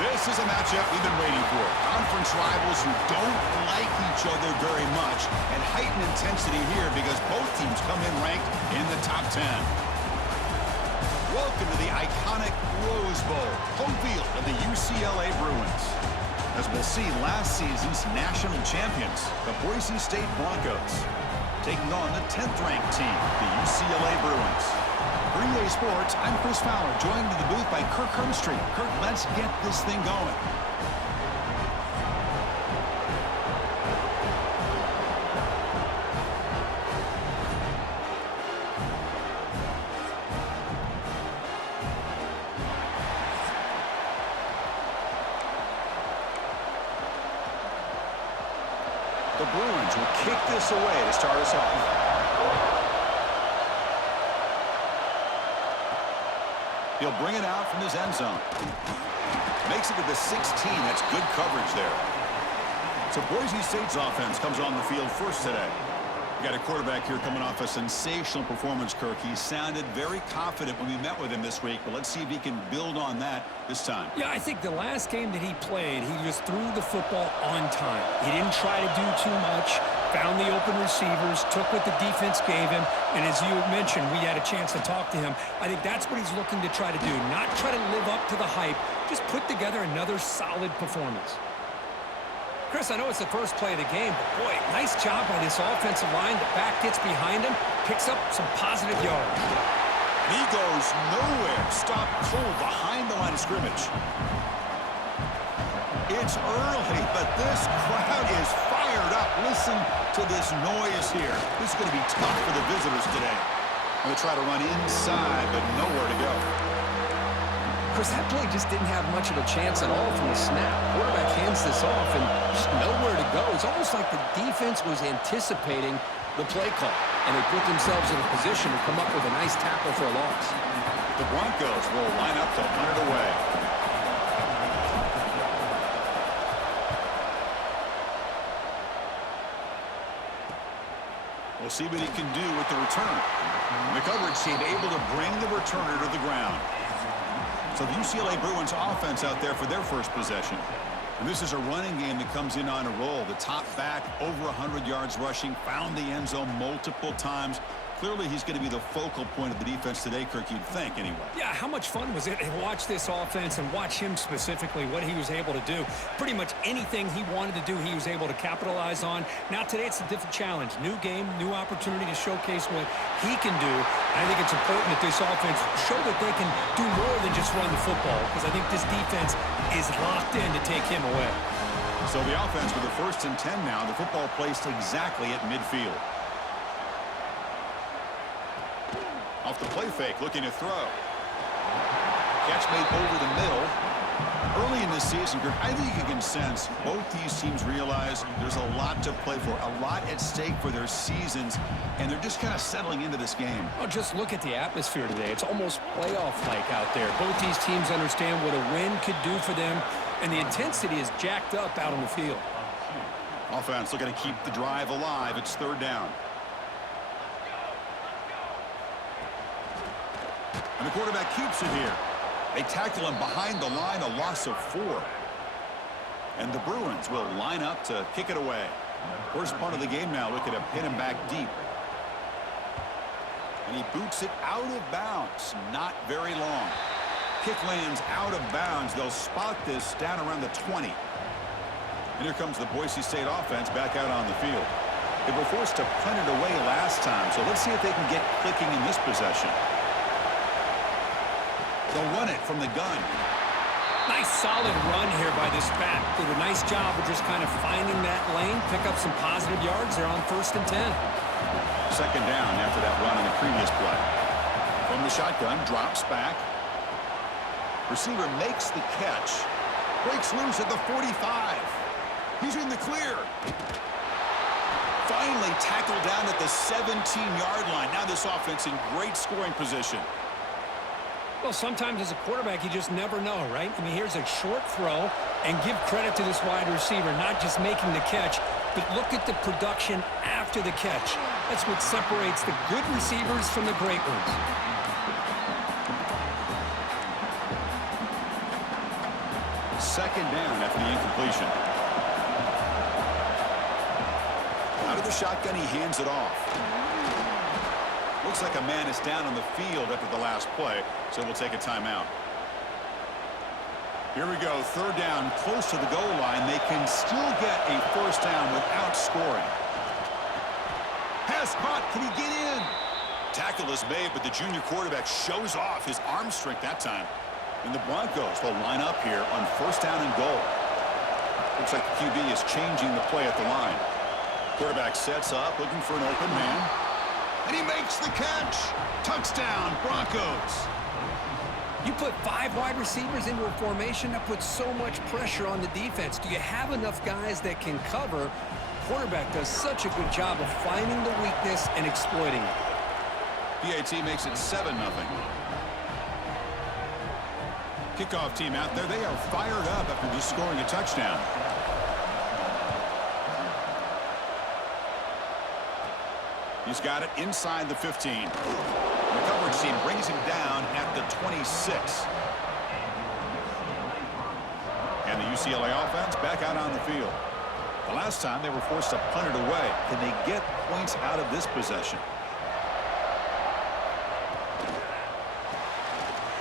This is a matchup we've been waiting for. Conference rivals who don't like each other very much, and heightened intensity here because both teams come in ranked in the top 10. Welcome to the iconic Rose Bowl, home field of the UCLA Bruins. As we'll see, last season's national champions, the Boise State Broncos, taking on the 10th-ranked team, the UCLA Bruins. For EA Sports, I'm Chris Fowler, joined in the booth by Kirk Hermstreet. Kirk, let's get this thing going. The Bruins will kick this away to start us off. He'll bring it out from his end zone. Makes it to the 16. That's good coverage there. So Boise State's offense comes on the field first today. You got a quarterback here coming off a sensational performance, Kirk. He sounded very confident when we met with him this week, but let's see if he can build on that this time. Yeah, I think the last game that he played, he just threw the football on time. He didn't try to do too much, found the open receivers, took what the defense gave him, and as you mentioned, we had a chance to talk to him. I think that's what he's looking to try to do, not try to live up to the hype, just put together another solid performance. Chris, I know it's the first play of the game, but boy, nice job by this offensive line. The back gets behind him, picks up some positive yards. And he goes nowhere. Stopped cold behind the line of scrimmage. It's early, but this crowd is fired up. Listen to this noise here. This is going to be tough for the visitors today. Going to try to run inside, but nowhere to go. Chris, that play just didn't have much of a chance at all from the snap. Quarterback hands this off and just nowhere to go. It's almost like the defense was anticipating the play call, and they put themselves in a position to come up with a nice tackle for a loss. The Broncos will line up to punt it away. We'll see what he can do with the return. The coverage team able to bring the returner to the ground. So the UCLA Bruins offense out there for their first possession. And this is a running game that comes in on a roll. The top back, over 100 yards rushing, found the end zone multiple times. Clearly, he's going to be the focal point of the defense today, Kirk, you'd think, anyway. Yeah, how much fun was it to watch this offense and watch him specifically, what he was able to do. Pretty much anything he wanted to do, he was able to capitalize on. Now, today, it's a different challenge. New game, new opportunity to showcase what he can do. I think it's important that this offense show that they can do more than just run the football, because I think this defense is locked in to take him away. So the offense with the 1st and 10 now, the football placed exactly at midfield. Off the play fake, looking to throw. Catch made over the middle. Early in this season, Kirk, I think you can sense both these teams realize there's a lot to play for, a lot at stake for their seasons, and they're just kind of settling into this game. Oh, just look at the atmosphere today. It's almost playoff-like out there. Both these teams understand what a win could do for them, and the intensity is jacked up out on the field. Offense looking to keep the drive alive. It's 3rd down. And the quarterback keeps it here. They tackle him behind the line, a loss of 4. And the Bruins will line up to kick it away. First punt of the game now, looking to pin him back deep. And he boots it out of bounds. Not very long. Kick lands out of bounds. They'll spot this down around the 20. And here comes the Boise State offense back out on the field. They were forced to punt it away last time, so let's see if they can get clicking in this possession. They'll run it from the gun. Nice solid run here by this back. Did a nice job of just kind of finding that lane, pick up some positive yards there on 1st and 10. 2nd down after that run in the previous play. From the shotgun, drops back. Receiver makes the catch. Breaks loose at the 45. He's in the clear. Finally tackled down at the 17-yard line. Now this offense in great scoring position. Well, sometimes as a quarterback, you just never know, right? I mean, here's a short throw, and give credit to this wide receiver, not just making the catch, but look at the production after the catch. That's what separates the good receivers from the great ones. second down after the incompletion. Out of the shotgun, he hands it off. Looks like a man is down on the field after the last play, so we'll take a timeout. Here we go, third down, close to the goal line. They can still get a first down without scoring. Pass caught, can he get in? Tackle is made, but the junior quarterback shows off his arm strength that time. And the Broncos will line up here on first down and goal. Looks like the QB is changing the play at the line. Quarterback sets up, looking for an open man. And he makes the catch. Touchdown, Broncos. You put 5 wide receivers into a formation, that puts so much pressure on the defense. Do you have enough guys that can cover? Quarterback does such a good job of finding the weakness and exploiting it. PAT makes it 7-0. Kickoff team out there. They are fired up after just scoring a touchdown. He's got it inside the 15. The coverage team brings him down at the 26. And the UCLA offense back out on the field. The last time they were forced to punt it away. Can they get points out of this possession?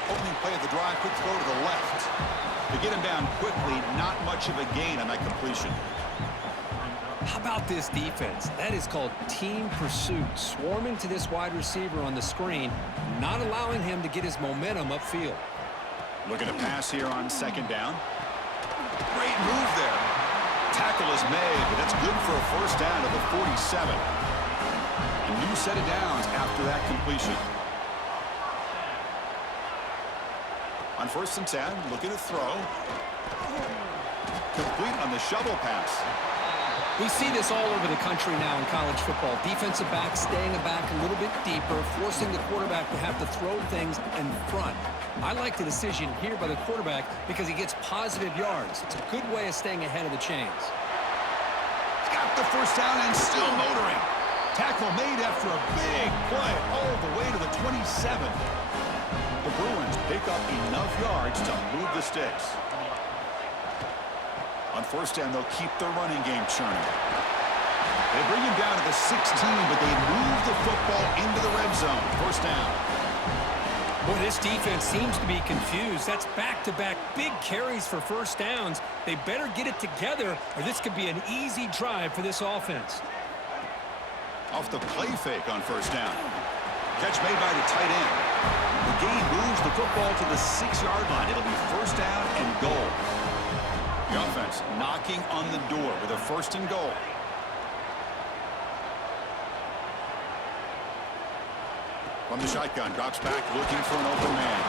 Opening play of the drive, quick throw to the left. To get him down quickly, not much of a gain on that completion. How about this defense? That is called team pursuit. Swarming to this wide receiver on the screen, not allowing him to get his momentum upfield. Looking to pass here on second down. Great move there. Tackle is made, but that's good for a first down at the 47. A new set of downs after that completion. On first and 10, looking to throw. Complete on the shovel pass. We see this all over the country now in college football. Defensive backs staying back a little bit deeper, forcing the quarterback to have to throw things in front. I like the decision here by the quarterback because he gets positive yards. It's a good way of staying ahead of the chains. He's got the first down and still motoring. Tackle made after a big play all the way to the 27. The Bruins pick up enough yards to move the sticks. On first down, they'll keep their running game churning. They bring him down to the 16, but they move the football into the red zone. First down. Boy, this defense seems to be confused. That's back-to-back big carries for first downs. They better get it together, or this could be an easy drive for this offense. Off the play fake on first down. Catch made by the tight end. The game moves the football to the 6-yard line. It'll be first down and goal. The offense knocking on the door with a first and goal. From the shotgun, drops back, looking for an open man.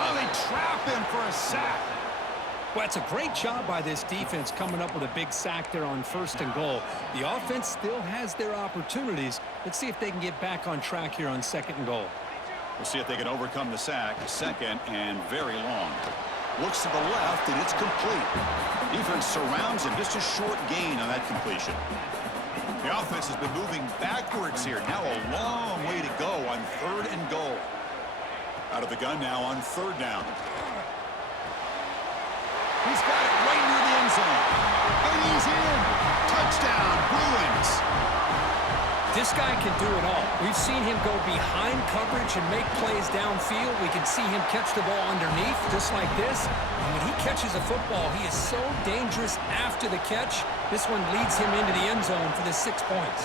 Oh, they trap him for a sack. Well, it's a great job by this defense coming up with a big sack there on first and goal. The offense still has their opportunities. Let's see if they can get back on track here on second and goal. We'll see if they can overcome the sack. Second and very long. Looks to the left, and it's complete. Defense surrounds him. Just a short gain on that completion. The offense has been moving backwards here. Now a long way to go on third and goal. Out of the gun now on third down. He's got it right near the end zone. And he's in. Touchdown, Bruins. This guy can do it all. We've seen him go behind coverage and make plays downfield. We can see him catch the ball underneath, just like this. And when he catches a football, he is so dangerous after the catch. This one leads him into the end zone for the 6 points.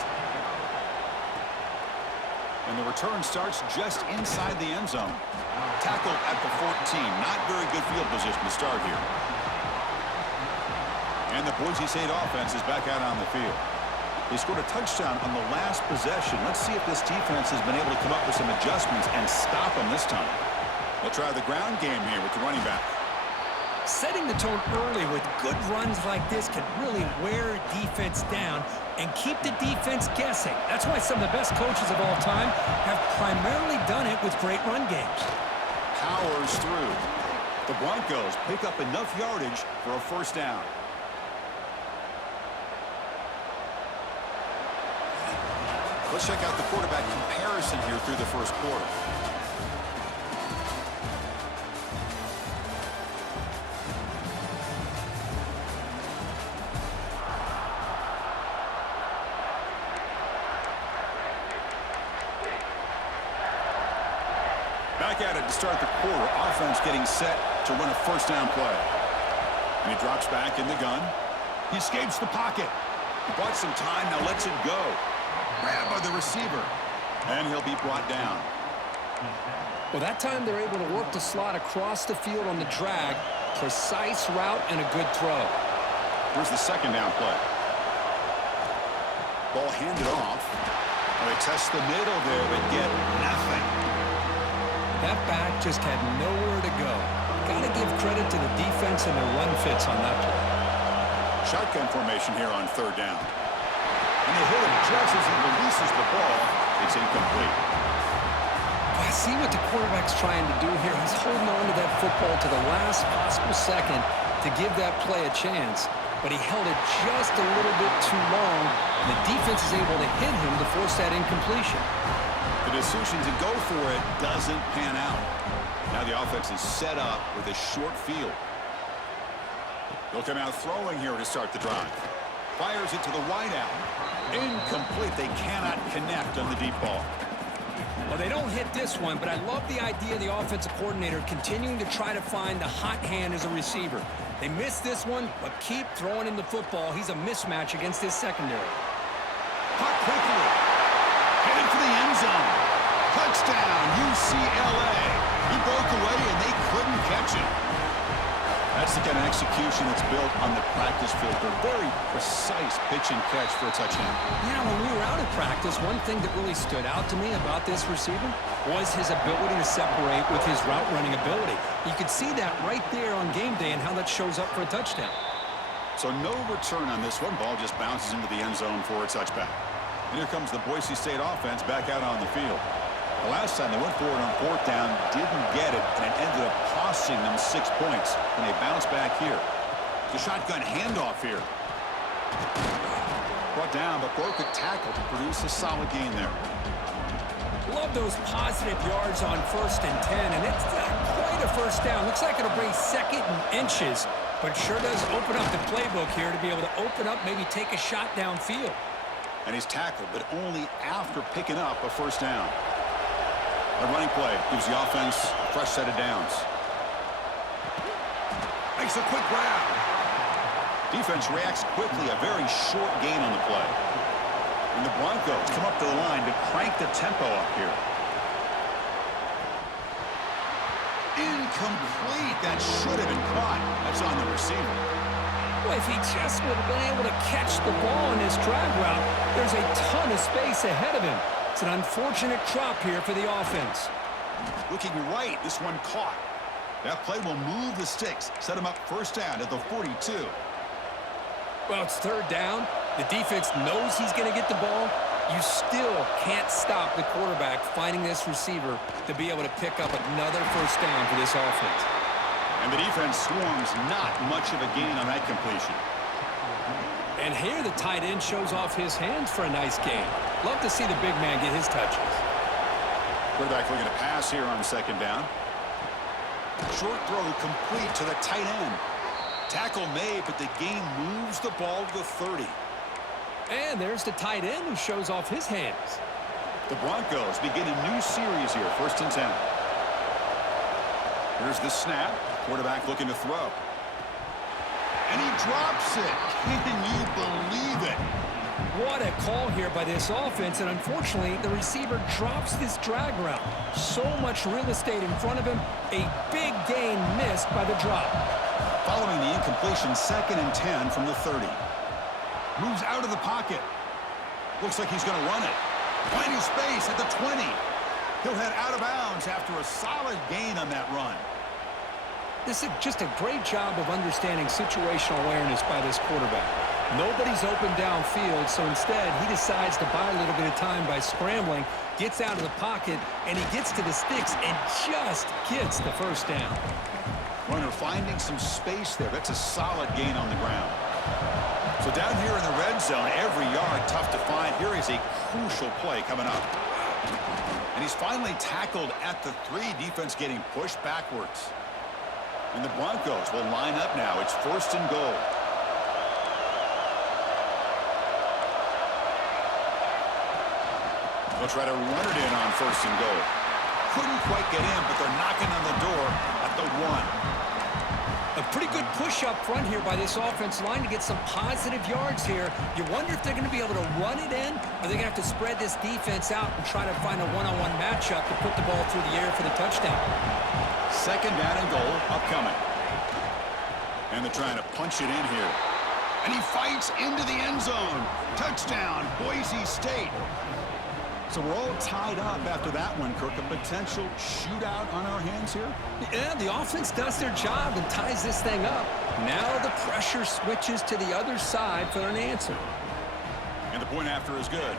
And the return starts just inside the end zone. Tackled at the 14. Not very good field position to start here. And the Boise State offense is back out on the field. They scored a touchdown on the last possession. Let's see if this defense has been able to come up with some adjustments and stop them this time. They'll try the ground game here with the running back. Setting the tone early with good runs like this can really wear defense down and keep the defense guessing. That's why some of the best coaches of all time have primarily done it with great run games. Powers through. The Broncos pick up enough yardage for a first down. Let's check out the quarterback comparison here through the first quarter. Back at it to start the quarter. Offense getting set to run a first down play. And he drops back in the gun. He escapes the pocket. He bought some time, now lets it go. Grabbed by the receiver. And he'll be brought down. Well, that time they're able to work the slot across the field on the drag. Precise route and a good throw. Here's the second down play. Ball handed off. They test the middle there, but get nothing. That back just had nowhere to go. Got to give credit to the defense and their run fits on that play. Shotgun formation here on third down. And they hit him just as he releases the ball. It's incomplete. I see what the quarterback's trying to do here. He's holding on to that football to the last possible second to give that play a chance. But he held it just a little bit too long. The defense is able to hit him to force that incompletion. The decision to go for it doesn't pan out. Now the offense is set up with a short field. They'll come out throwing here to start the drive. Fires it to the wideout. Incomplete. They cannot connect on the deep ball. Well, they don't hit this one, but I love the idea of the offensive coordinator continuing to try to find the hot hand as a receiver. They missed this one, but keep throwing him the football. He's a mismatch against his secondary. Caught quickly. Headed for the end zone. Touchdown, UCLA. He broke away, and they couldn't catch him. That's the kind of execution that's built on the practice field. They're very precise pitch and catch for a touchdown. Yeah, when we were out at practice, one thing that really stood out to me about this receiver was his ability to separate with his route running ability. You could see that right there on game day and how that shows up for a touchdown. So no return on this one. Ball just bounces into the end zone for a touchback. And here comes the Boise State offense back out on the field. The last time they went for it on fourth down, didn't get it, and it ended up costing them 6 points. And they bounce back here. The shotgun handoff here. Brought down, but broke a tackle to produce a solid gain there. Love those positive yards on 1st and 10, and it's not quite a first down. Looks like it'll bring second and inches, but sure does open up the playbook here to be able to open up, maybe take a shot downfield. And he's tackled, but only after picking up a first down. A running play gives the offense a fresh set of downs. Makes a quick grab. Defense reacts quickly, a very short gain on the play. And the Broncos come up to the line to crank the tempo up here. Incomplete. That should have been caught. That's on the receiver. Well, if he just would have been able to catch the ball in his drag route, there's a ton of space ahead of him. It's an unfortunate drop here for the offense. Looking right, this one caught. That play will move the sticks, set him up first down at the 42. Well, it's third down. The defense knows he's going to get the ball. You still can't stop the quarterback finding this receiver to be able to pick up another first down for this offense. And the defense swarms not much of a gain on that completion. And here the tight end shows off his hands for a nice gain. Love to see the big man get his touches. Quarterback looking to pass here on second down. Short throw complete to the tight end. Tackle made, but the gain moves the ball to the 30. And there's the tight end who shows off his hands. The Broncos begin a new series here, 1st and 10. Here's the snap. Quarterback looking to throw. And he drops it. Can you believe it? What a call here by this offense, and unfortunately, the receiver drops this drag route. So much real estate in front of him, a big gain missed by the drop. Following the incompletion, 2nd and 10 from the 30. Moves out of the pocket. Looks like he's going to run it. Finding space at the 20. He'll head out of bounds after a solid gain on that run. This is just a great job of understanding situational awareness by this quarterback. Nobody's open downfield, so instead he decides to buy a little bit of time by scrambling, gets out of the pocket, and he gets to the sticks and just gets the first down. Runner finding some space there. That's a solid gain on the ground. So down here in the red zone, every yard tough to find. Here is a crucial play coming up. And he's finally tackled at the 3. Defense getting pushed backwards. And the Broncos will line up now. It's 1st and goal. They'll try to run it in on 1st and goal. couldn't quite get in, but they're knocking on the door at the 1. A pretty good push up front here by this offensive line to get some positive yards here. You wonder if they're going to be able to run it in, or they're going to have to spread this defense out and try to find a one-on-one matchup to put the ball through the air for the touchdown. Second down and goal upcoming. And they're trying to punch it in here. And he fights into the end zone. Touchdown, Boise State. So we're all tied up after that one, Kirk. A potential shootout on our hands here? Yeah, the offense does their job and ties this thing up. Now the pressure switches to the other side for an answer. And the point after is good.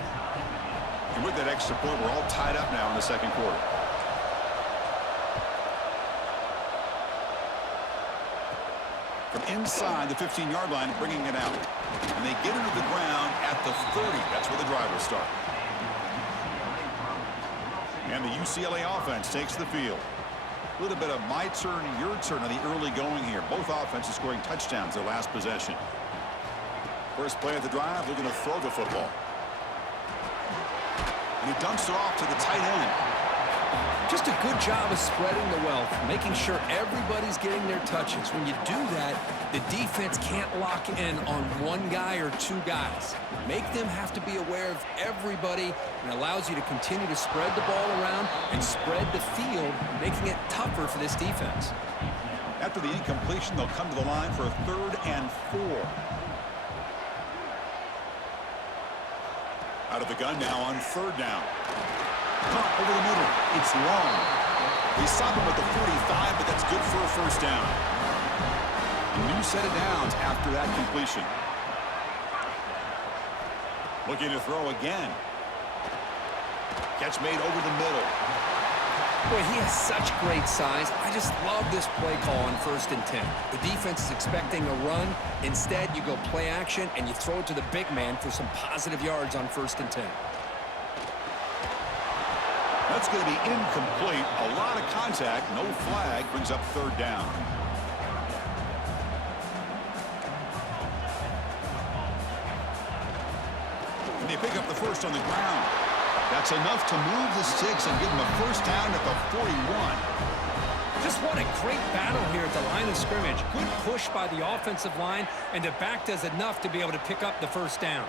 And with that extra point, we're all tied up now in the second quarter. From inside the 15-yard line, bringing it out. And they get it to the ground at the 30. That's where the drive will start. And the UCLA offense takes the field. A little bit of my turn, your turn on the early going here. Both offenses scoring touchdowns their last possession. First play of the drive, looking to throw the football. And he dumps it off to the tight end. Just a good job of spreading the wealth, making sure everybody's getting their touches. When you do that, the defense can't lock in on one guy or two guys. Make them have to be aware of everybody, and allows you to continue to spread the ball around and spread the field, making it tougher for this defense. After the incompletion, they'll come to the line for a 3rd and 4. Out of the gun now on 3rd down. Caught over the middle. It's long. They stop him at the 45, but that's good for a 1st down. A new set of downs after that completion. Looking to throw again. Catch made over the middle. Boy, he has such great size. I just love this play call on 1st and 10. The defense is expecting a run. Instead, you go play action, and you throw it to the big man for some positive yards on 1st and 10. That's going to be incomplete. A lot of contact. No flag. Brings up 3rd down. And they pick up the first on the ground. That's enough to move the sticks and give them a 1st down at the 41. Just what a great battle here at the line of scrimmage. Good push by the offensive line, and the back does enough to be able to pick up the 1st down.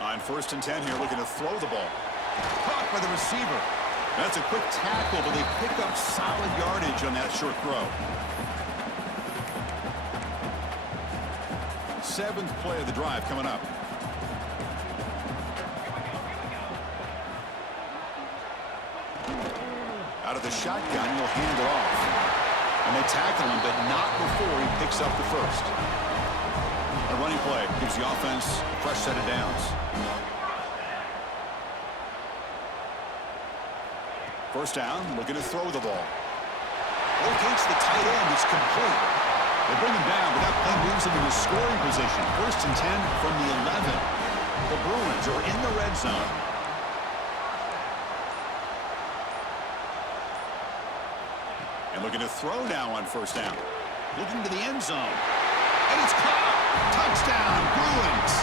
On 1st and 10 here, looking to throw the ball. Caught by the receiver. That's a quick tackle, but they pick up solid yardage on that short throw. 7th play of the drive coming up. Out of the shotgun, he'll hand it off. And they tackle him, but not before he picks up the 1st. A running play gives the offense a fresh set of downs. 1st down, looking to throw the ball. Locates the tight end. It's complete. They bring him down, but that play moves him into scoring position. 1st and 10 from the 11. The Bruins are in the red zone. And looking to throw now on 1st down. Looking to the end zone. And it's caught. Touchdown, Bruins.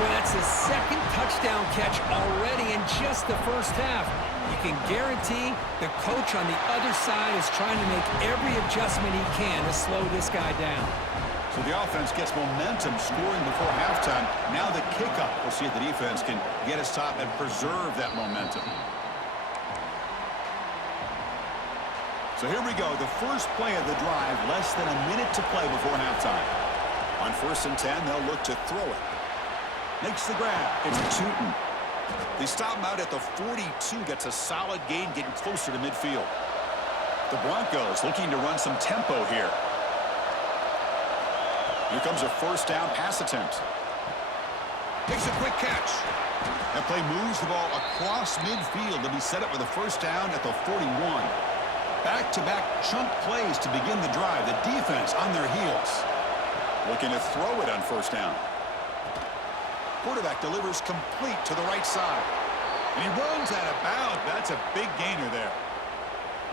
Well, that's his 2nd touchdown catch already in just the 1st half. You can guarantee the coach on the other side is trying to make every adjustment he can to slow this guy down. So the offense gets momentum, scoring before halftime. Now the kickoff. We'll see if the defense can get us top and preserve that momentum. So here we go. The first play of the drive, less than a minute to play before halftime. On 1st and 10, they'll look to throw it. Makes the grab. It's Tootin. They stop him out at the 42. Gets a solid gain, getting closer to midfield. The Broncos looking to run some tempo here. Here comes a 1st down pass attempt. Takes a quick catch. That play moves the ball across midfield to be set up with a 1st down at the 41. Back-to-back chunk plays to begin the drive. The defense on their heels. Looking to throw it on 1st down. Quarterback delivers complete to the right side. And he runs out of bounds. That's a big gainer there.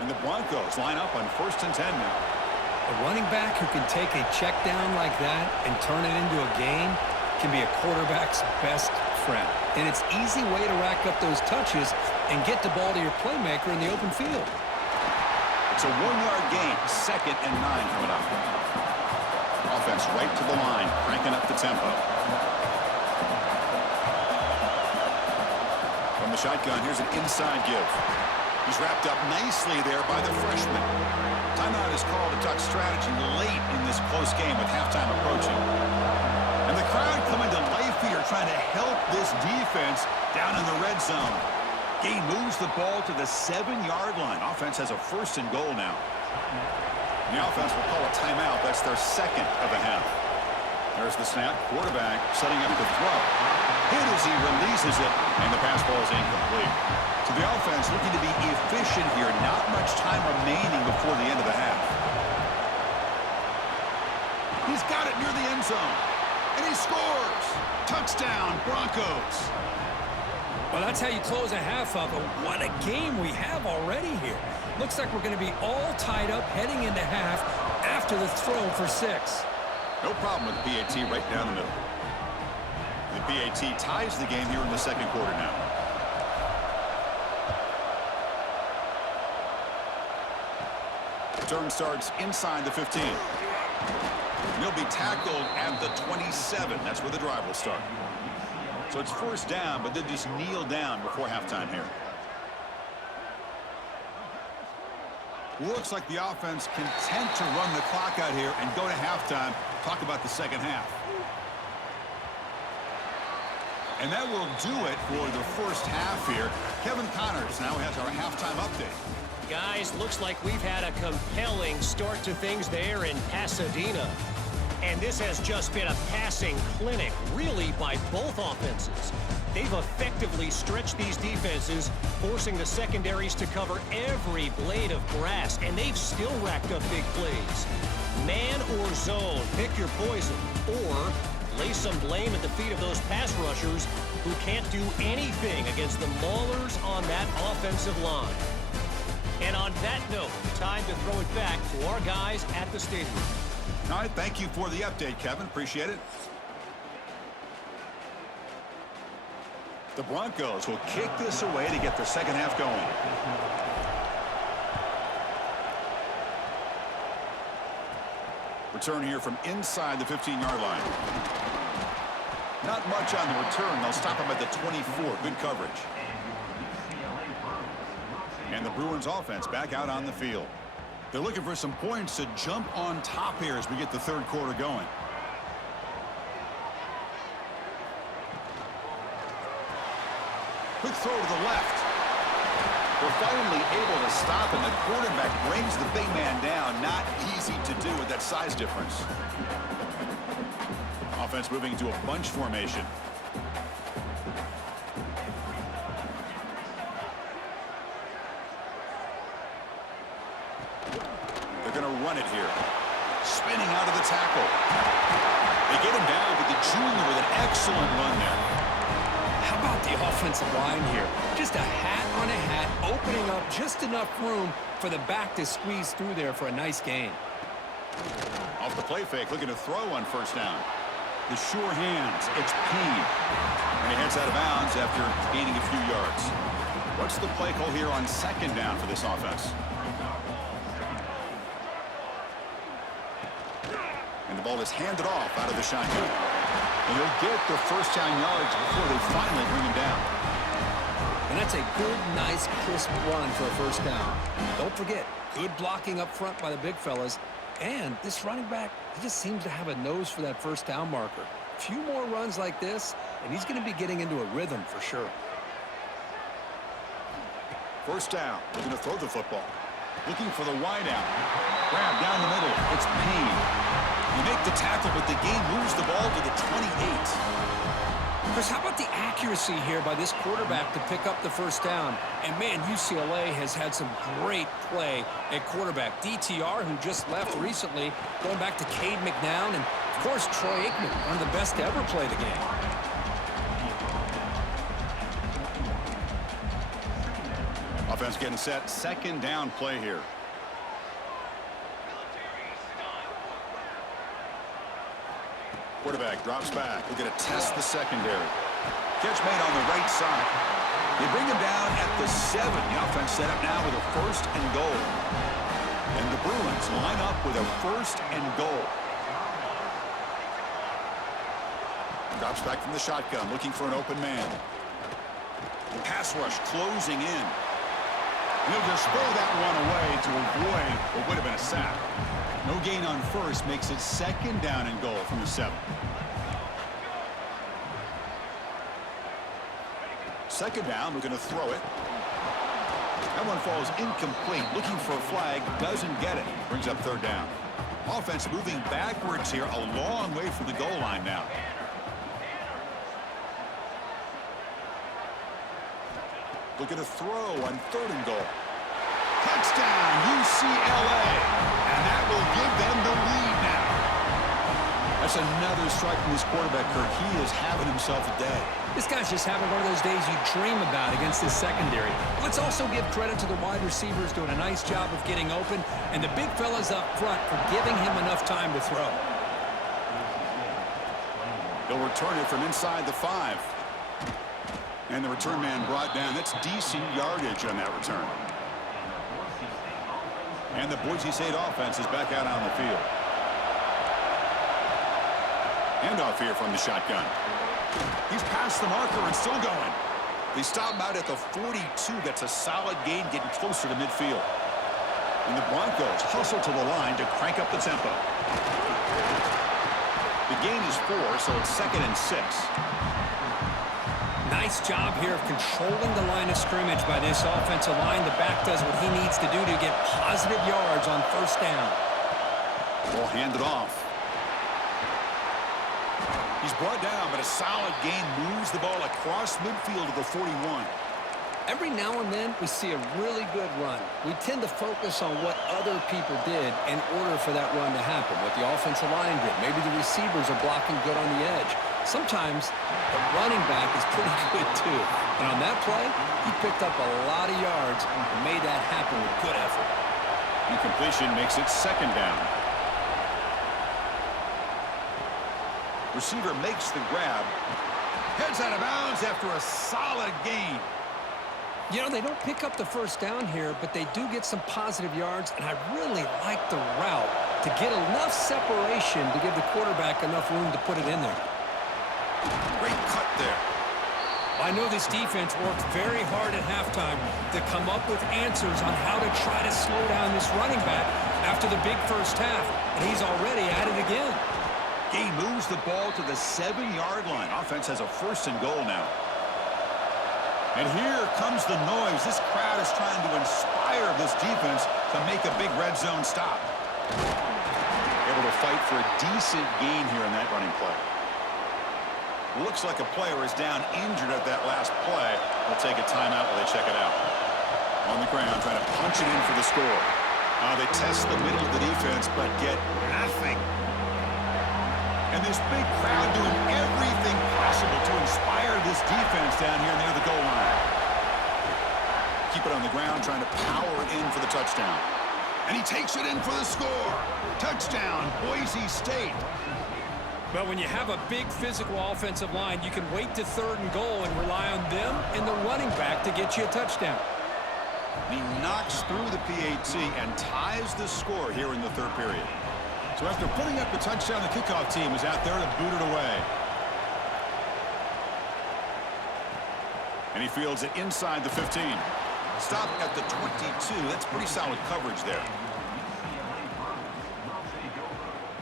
And the Broncos line up on 1st and 10 now. A running back who can take a check down like that and turn it into a gain can be a quarterback's best friend. And it's an easy way to rack up those touches and get the ball to your playmaker in the open field. It's a 1-yard gain, 2nd and 9 coming up. Offense right to the line, cranking up the tempo. From the shotgun, here's an inside give. He's wrapped up nicely there by the freshman. Timeout is called to talk strategy late in this close game with halftime approaching. And the crowd coming to life here trying to help this defense down in the red zone. Gain moves the ball to the 7-yard line. Offense has a 1st and goal now. The offense will call a timeout. That's their 2nd of the half. There's the snap. Quarterback setting up the throw. Hit as he releases it, and the pass ball is incomplete. So the offense looking to be efficient here. Not much time remaining before the end of the half. He's got it near the end zone. And he scores. Touchdown, Broncos. Well, that's how you close a half up. But what a game we have already here. Looks like we're going to be all tied up heading into half after the throw for 6. No problem with the PAT right down the middle. The PAT ties the game here in the 2nd quarter now. Return starts inside the 15. And he'll be tackled at the 27. That's where the drive will start. So it's 1st down, but they'll just kneel down before halftime here. Looks like the offense content to run the clock out here and go to halftime. Talk about the 2nd half. And that will do it for the 1st half here. Kevin Connors now has our halftime update. Guys, looks like we've had a compelling start to things there in Pasadena. And this has just been a passing clinic, really, by both offenses. They've effectively stretched these defenses, forcing the secondaries to cover every blade of grass, and they've still racked up big plays. Man or zone, pick your poison, or lay some blame at the feet of those pass rushers who can't do anything against the maulers on that offensive line. And on that note, time to throw it back to our guys at the stadium. All right, thank you for the update, Kevin. Appreciate it. The Broncos will kick this away to get the 2nd half going. Return here from inside the 15-yard line. Not much on the return. They'll stop him at the 24. Good coverage. And the Bruins offense back out on the field. They're looking for some points to jump on top here as we get the 3rd quarter going. Quick throw to the left. They're finally able to stop, and the quarterback brings the big man down. Not easy to do with that size difference. Offense moving into a bunch formation. They're going to run it here. Spinning out of the tackle. They get him down with the junior with an excellent run there. How about the offensive line here? Just a hat on a hat, opening up just enough room for the back to squeeze through there for a nice gain. Off the play fake, looking to throw on 1st down. The sure hands, it's Payne. And he heads out of bounds after gaining a few yards. What's the play call here on 2nd down for this offense? And the ball is handed off out of the shotgun. And he'll get the 1st down yards before they finally bring him down. And that's a good, nice, crisp run for a 1st down. Don't forget, good blocking up front by the big fellas. And this running back, he just seems to have a nose for that 1st down marker. A few more runs like this, and he's going to be getting into a rhythm for sure. 1st down, looking to throw the football. Looking for the wide out. Grab down the middle. It's Payne. You make the tackle, but the game moves the ball to the 28. Chris, how about the accuracy here by this quarterback to pick up the 1st down? And, man, UCLA has had some great play at quarterback. DTR, who just left recently, going back to Cade McNown, and, of course, Troy Aikman, one of the best to ever play the game. Offense getting set. 2nd down play here. Quarterback drops back. We're going to test the secondary. Catch made on the right side. They bring him down at the 7. The offense set up now with a 1st and goal. And the Bruins line up with a 1st and goal. Drops back from the shotgun, looking for an open man. Pass rush closing in. And he'll just throw that one away to avoid what would have been a sack. No gain on 1st makes it 2nd down and goal from the 7. 2nd down, we're going to throw it. That one falls incomplete. Looking for a flag, doesn't get it. Brings up 3rd down. Offense moving backwards here, a long way from the goal line now. Looking to throw on 3rd and goal. Touchdown, UCLA. And that will give them the lead now. That's another strike from this quarterback, Kirk. He is having himself a day. This guy's just having one of those days you dream about against this secondary. Let's also give credit to the wide receivers doing a nice job of getting open, and the big fellas up front for giving him enough time to throw. He'll return it from inside the 5. And the return man brought down. That's decent yardage on that return. And the Boise State offense is back out on the field. Handoff here from the shotgun. He's past the marker and still going. They stop him out at the 42. That's a solid gain, getting closer to midfield. And the Broncos hustle to the line to crank up the tempo. The gain is 4, so it's 2nd and 6. Nice job here of controlling the line of scrimmage by this offensive line. The back does what he needs to do to get positive yards on 1st down. Ball handed off. He's brought down, but a solid gain moves the ball across midfield to the 41. Every now and then, we see a really good run. We tend to focus on what other people did in order for that run to happen, what the offensive line did. Maybe the receivers are blocking good on the edge. Sometimes the running back is pretty good, too. And on that play, he picked up a lot of yards and made that happen with good effort. Incompletion makes it 2nd down. Receiver makes the grab. Heads out of bounds after a solid gain. You know, they don't pick up the 1st down here, but they do get some positive yards, and I really like the route to get enough separation to give the quarterback enough room to put it in there. Great cut there. I know this defense worked very hard at halftime to come up with answers on how to try to slow down this running back after the big 1st half, and he's already at it again. Gain moves the ball to the 7-yard line. Offense has a 1st and goal now. And here comes the noise. This crowd is trying to inspire this defense to make a big red zone stop. Able to fight for a decent gain here in that running play. Looks like a player is down injured at that last play. They'll take a timeout while they check it out. On the ground, trying to punch it in for the score. They test the middle of the defense, but get nothing. And this big crowd doing everything possible to inspire this defense down here near the goal line. Keep it on the ground, trying to power it in for the touchdown. And he takes it in for the score. Touchdown, Boise State. But when you have a big physical offensive line, you can wait to 3rd and goal and rely on them and the running back to get you a touchdown. He knocks through the PAT and ties the score here in the 3rd period. So after putting up the touchdown, the kickoff team is out there to boot it away. And he fields it inside the 15. Stop at the 22. That's pretty solid coverage there.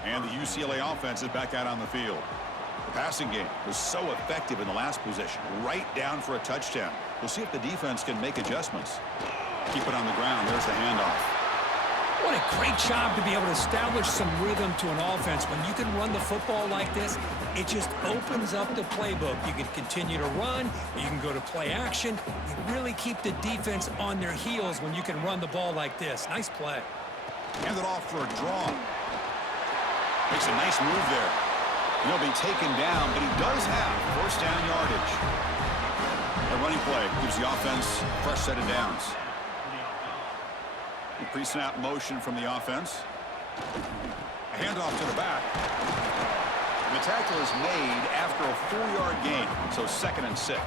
And the UCLA offense is back out on the field. The passing game was so effective in the last possession, right down for a touchdown. We'll see if the defense can make adjustments. Keep it on the ground. There's the handoff. What a great job to be able to establish some rhythm to an offense. When you can run the football like this, it just opens up the playbook. You can continue to run. You can go to play action. You really keep the defense on their heels when you can run the ball like this. Nice play. Hand it off for a draw. Makes a nice move there. And he'll be taken down, but he does have 1st down yardage. A running play gives the offense a fresh set of downs. The pre-snap motion from the offense. A handoff to the back. The tackle is made after a 4-yard gain, so 2nd and 6.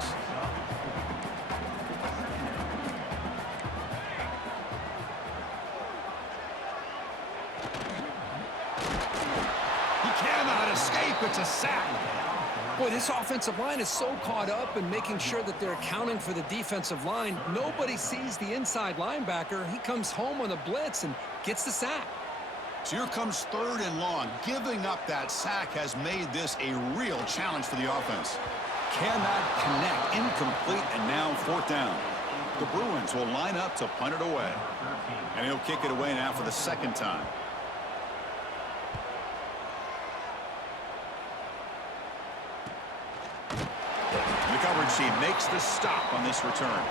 He cannot escape. It's a sack. Boy, this offensive line is so caught up in making sure that they're accounting for the defensive line. Nobody sees the inside linebacker. He comes home on a blitz and gets the sack. So here comes 3rd and long. Giving up that sack has made this a real challenge for the offense. Cannot connect. Incomplete, and now 4th down. The Bruins will line up to punt it away. And he'll kick it away now for the 2nd time. The coverage team makes the stop on this return.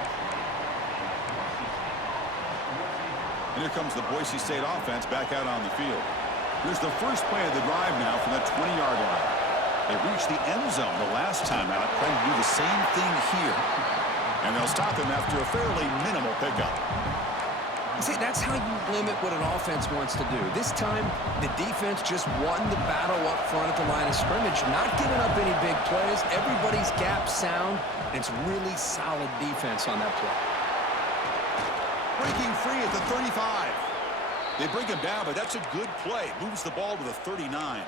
And here comes the Boise State offense back out on the field. Here's the first play of the drive now from the 20-yard line. They reached the end zone the last time out, trying to do the same thing here. And they'll stop him after a fairly minimal pickup. See, that's how you limit what an offense wants to do. This time, the defense just won the battle up front at the line of scrimmage, not giving up any big plays. Everybody's gap sound, and it's really solid defense on that play. Breaking free at the 35. They bring him down, but that's a good play. Moves the ball to the 39.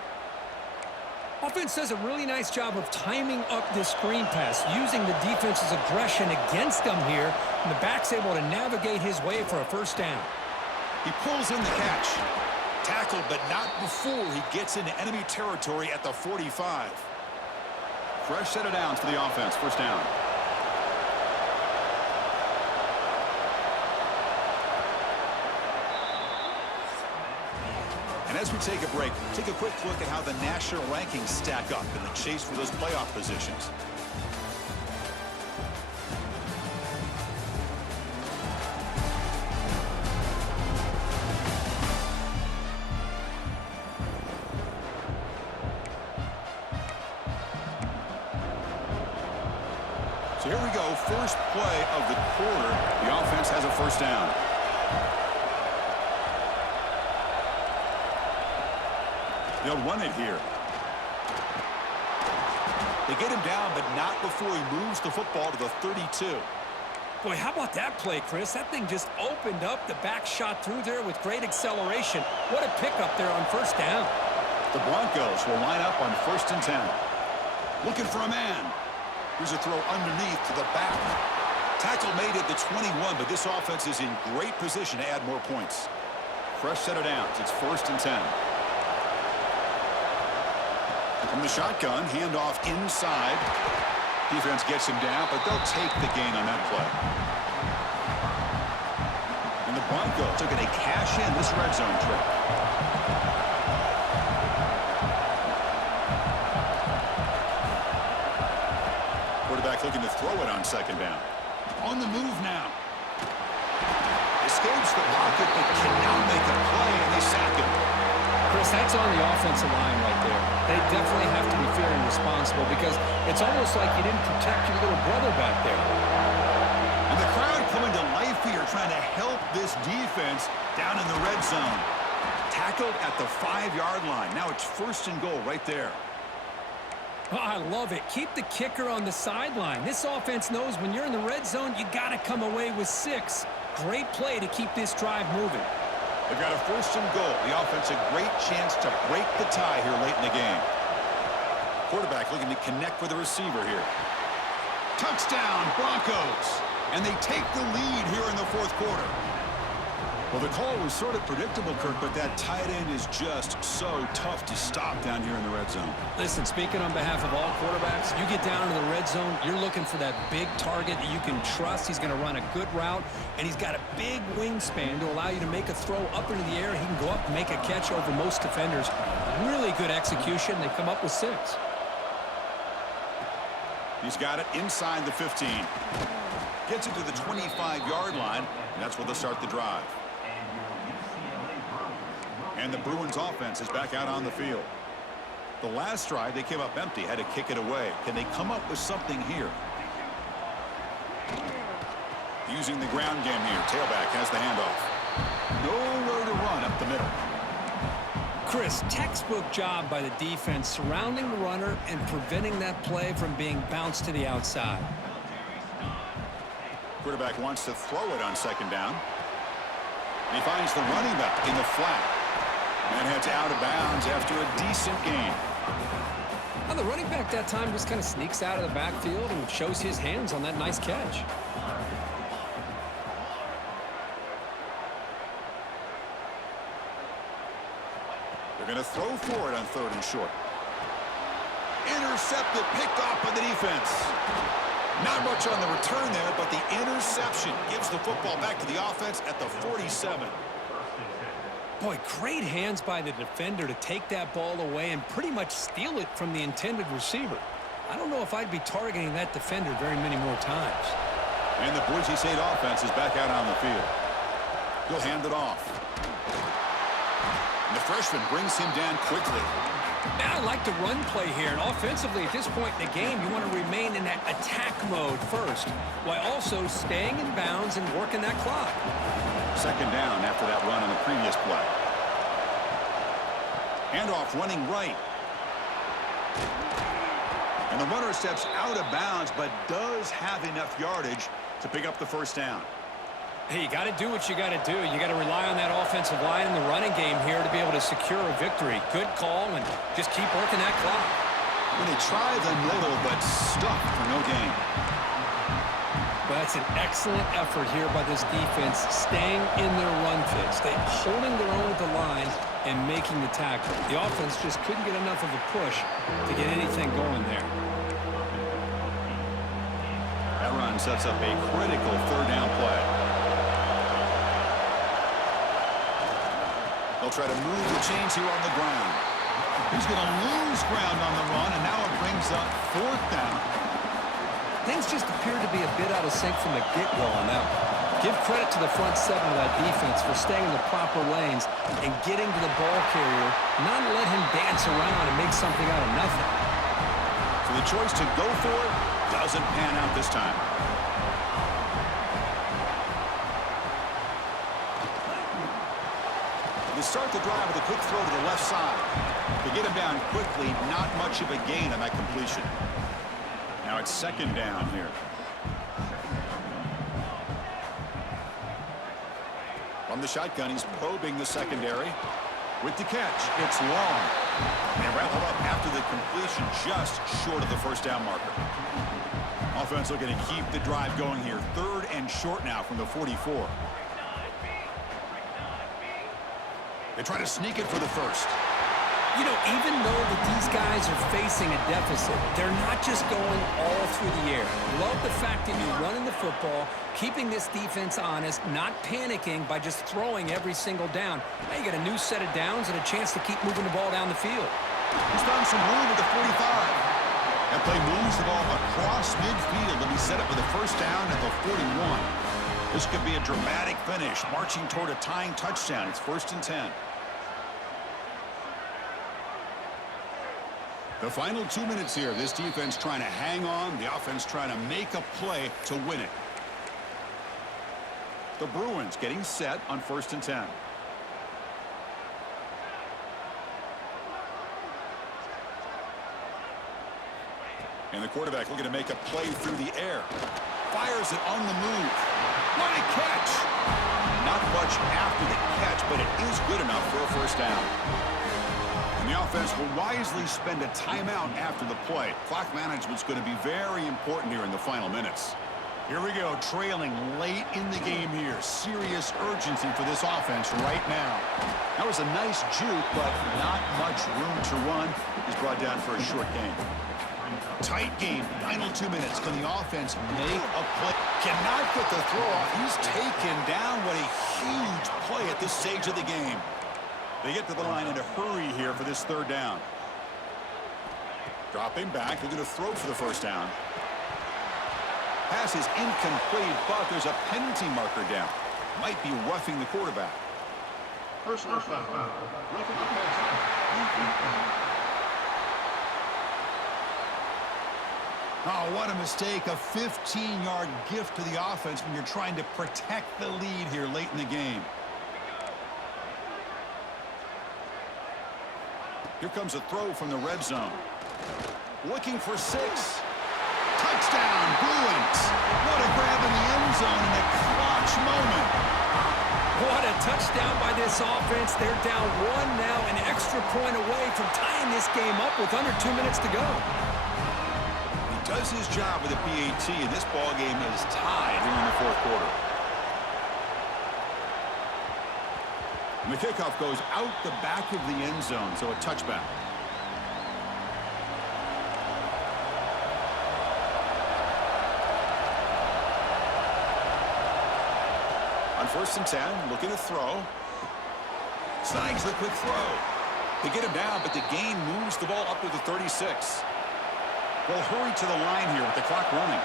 Offense does a really nice job of timing up this screen pass, using the defense's aggression against them here, and the back's able to navigate his way for a 1st down. He pulls in the catch. Tackled, but not before he gets into enemy territory at the 45. Fresh set of downs for the offense. 1st down. And as we take a break, take a quick look at how the national rankings stack up in the chase for those playoff positions. So here we go, first play of the quarter. The offense has a 1st down. They'll run it here. They get him down, but not before he moves the football to the 32. Boy, how about that play, Chris? That thing just opened up. The back shot through there with great acceleration. What a pickup there on 1st down. The Broncos will line up on 1st and 10. Looking for a man. Here's a throw underneath to the back. Tackle made at the 21, but this offense is in great position to add more points. Fresh set of downs. It's 1st and 10. From the shotgun, handoff inside. Defense gets him down, but they'll take the gain on that play. And the Broncos looking to cash in this red zone trip. Quarterback looking to throw it on 2nd down. On the move now. Escapes the pocket, but cannot make a play, and they sack him. Chris, that's on the offensive line right there. They definitely have to be feeling responsible because it's almost like you didn't protect your little brother back there. And the crowd coming to life here, trying to help this defense down in the red zone. Tackled at the 5-yard line. Now it's 1st and goal right there. Oh, I love it. Keep the kicker on the sideline. This offense knows when you're in the red zone, you got to come away with 6. Great play to keep this drive moving. They've got a 1st and goal. The offense a great chance to break the tie here late in the game. Quarterback looking to connect with the receiver here. Touchdown, Broncos. And they take the lead here in the 4th quarter. Well, the call was sort of predictable, Kirk, but that tight end is just so tough to stop down here in the red zone. Listen, speaking on behalf of all quarterbacks, you get down to the red zone, you're looking for that big target that you can trust. He's going to run a good route, and he's got a big wingspan to allow you to make a throw up into the air. He can go up and make a catch over most defenders. Really good execution. They come up with 6. He's got it inside the 15. Gets it to the 25-yard line, and that's where they'll start the drive. And the Bruins offense is back out on the field. The last drive, they came up empty, had to kick it away. Can they come up with something here? Using the ground game here. Tailback has the handoff. Nowhere to run up the middle. Chris, textbook job by the defense surrounding the runner and preventing that play from being bounced to the outside. Quarterback wants to throw it on second down. And he finds the running back in the flat. And heads out of bounds after a decent gain. Well, the running back that time just kind of sneaks out of the backfield and shows his hands on that nice catch. They're going to throw for it on 3rd and short. Intercepted, picked off by the defense. Not much on the return there, but the interception gives the football back to the offense at the 47. Boy, great hands by the defender to take that ball away and pretty much steal it from the intended receiver. I don't know if I'd be targeting that defender very many more times. And the Boise State offense is back out on the field. He'll hand it off. And the freshman brings him down quickly. Now I like the run play here, and offensively at this point in the game, you want to remain in that attack mode first, while also staying in bounds and working that clock. Second down after that run on the previous play. Handoff running right. And the runner steps out of bounds, but does have enough yardage to pick up the first down. Hey, you got to do what you got to do. You got to rely on that offensive line in the running game here to be able to secure a victory. Good call, and just keep working that clock. When they try the middle, but stuck for no gain. Well, that's an excellent effort here by this defense, staying in their run fits. They holding their own at the line and making the tackle. The offense just couldn't get enough of a push to get anything going there. That run sets up a critical 3rd down play. They'll try to move the chains here on the ground. He's going to lose ground on the run, and now it brings up 4th down. Things just appear to be a bit out of sync from the get-go on that one. Give credit to the front 7 of that defense for staying in the proper lanes and getting to the ball carrier, not let him dance around and make something out of nothing. So the choice to go for it doesn't pan out this time. They start the drive with a quick throw to the left side. They get him down quickly, not much of a gain on that completion. Now it's second down here. From the shotgun, he's probing the secondary. With the catch, it's long. They wrap it up after the completion just short of the first down marker. Offense looking to keep the drive going here. 3rd and short now from the 44. They try to sneak it for the first. You know, even though that these guys are facing a deficit, they're not just going all through the air. Love the fact that you're running the football, keeping this defense honest, not panicking by just throwing every single down. Now you got a new set of downs and a chance to keep moving the ball down the field. He's found some room at the 45. That play moves the ball across midfield and he's set up with a first down at the 41. This could be a dramatic finish, marching toward a tying touchdown. It's 1st and 10. The final 2 minutes here. This defense trying to hang on. The offense trying to make a play to win it. The Bruins getting set on 1st and 10. And the quarterback looking to make a play through the air. Fires it on the move. What a catch! Not much after the catch, but it is good enough for a first down. And the offense will wisely spend a timeout after the play. Clock management's going to be very important here in the final minutes. Here we go, trailing late in the game here. Serious urgency for this offense right now. That was a nice juke, but not much room to run. He's brought down for a short gain. Tight game, final 2 minutes. Can the offense make a play? Cannot get the throw off. He's taken down. What a huge play at this stage of the game. They get to the line in a hurry here for this 3rd down. Dropping back. They're going to throw for the first down. Pass is incomplete, but there's a penalty marker down. Might be roughing the quarterback. Personal foul. Roughing the passer. Oh, what a mistake. A 15-yard gift to the offense when you're trying to protect the lead here late in the game. Here comes a throw from the red zone. Looking for 6. Touchdown, Bruins. What a grab in the end zone in a clutch moment. What a touchdown by this offense. They're down 1 now, an extra point away from tying this game up with under 2 minutes to go. He does his job with a PAT, and this ball game is tied here in the fourth quarter. And the kickoff goes out the back of the end zone, so a touchback. On 1st and 10, looking to throw. Snags the quick throw. They get him down, but the gain moves the ball up to the 36. They'll hurry to the line here with the clock running.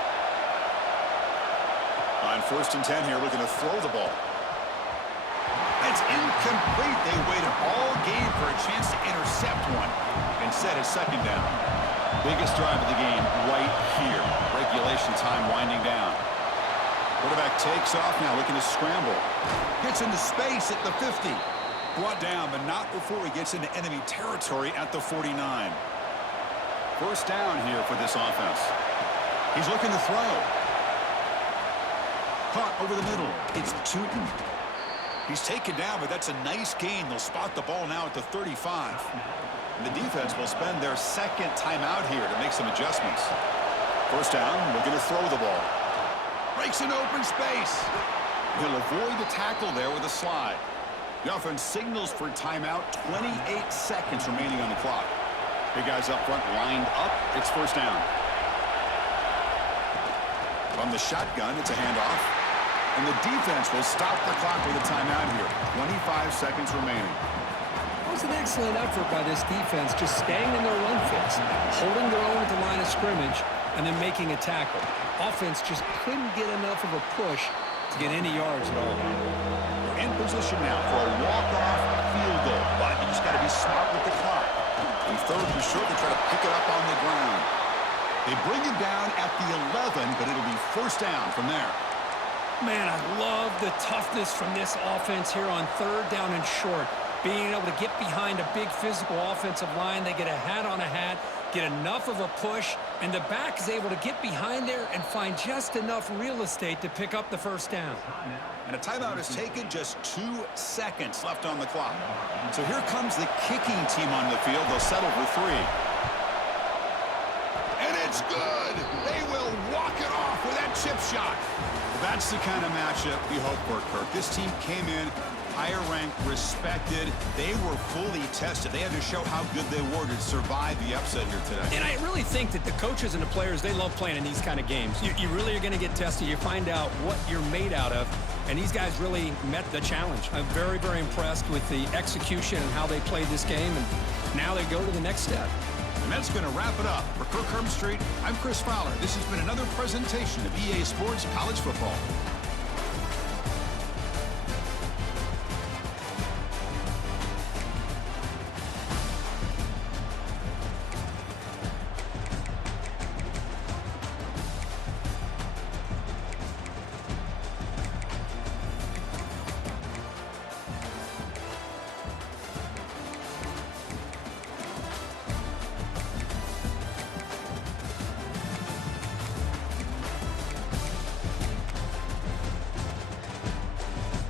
On 1st and 10 here, looking to throw the ball. It's incomplete. They waited all game for a chance to intercept one. Instead, it's 2nd down. Biggest drive of the game right here. Regulation time winding down. Quarterback takes off now, looking to scramble. Gets into space at the 50. Brought down, but not before he gets into enemy territory at the 49. 1st down here for this offense. He's looking to throw. Caught over the middle. It's Tootin. He's taken down, but that's a nice gain. They'll spot the ball now at the 35. And the defense will spend their 2nd timeout here to make some adjustments. 1st down, looking to throw the ball. Breaks in open space. He'll avoid the tackle there with a slide. The offense signals for timeout. 28 seconds remaining on the clock. Big guys up front lined up. It's 1st down. From the shotgun, it's a handoff. And the defense will stop the clock with a timeout here. 25 seconds remaining. That was an excellent effort by this defense, just staying in their run fits, holding their own at the line of scrimmage, and then making a tackle. Offense just couldn't get enough of a push to get any yards at all. We're in position now for a walk-off field goal, but you just got to be smart with the clock. On 3rd and short, they try to pick it up on the ground. They bring it down at the 11, but it'll be 1st down from there. Man, I love the toughness from this offense here on 3rd down and short. Being able to get behind a big physical offensive line. They get a hat on a hat, get enough of a push, and the back is able to get behind there and find just enough real estate to pick up the 1st down. And a timeout is taken, just 2 seconds left on the clock. So here comes the kicking team on the field. They'll settle for 3. And it's good! They will walk it off with that chip shot. Well, that's the kind of matchup we hope for, Kirk. This team came in higher ranked, respected. They were fully tested. They had to show how good they were to survive the upset here today. And I really think that the coaches and the players, they love playing in these kind of games. You really are going to get tested. You find out what you're made out of. And these guys really met the challenge. I'm very, very impressed with the execution and how they played this game. And now they go to the next step. And that's going to wrap it up. For Kirk Herbstreit, I'm Chris Fowler. This has been another presentation of EA Sports College Football.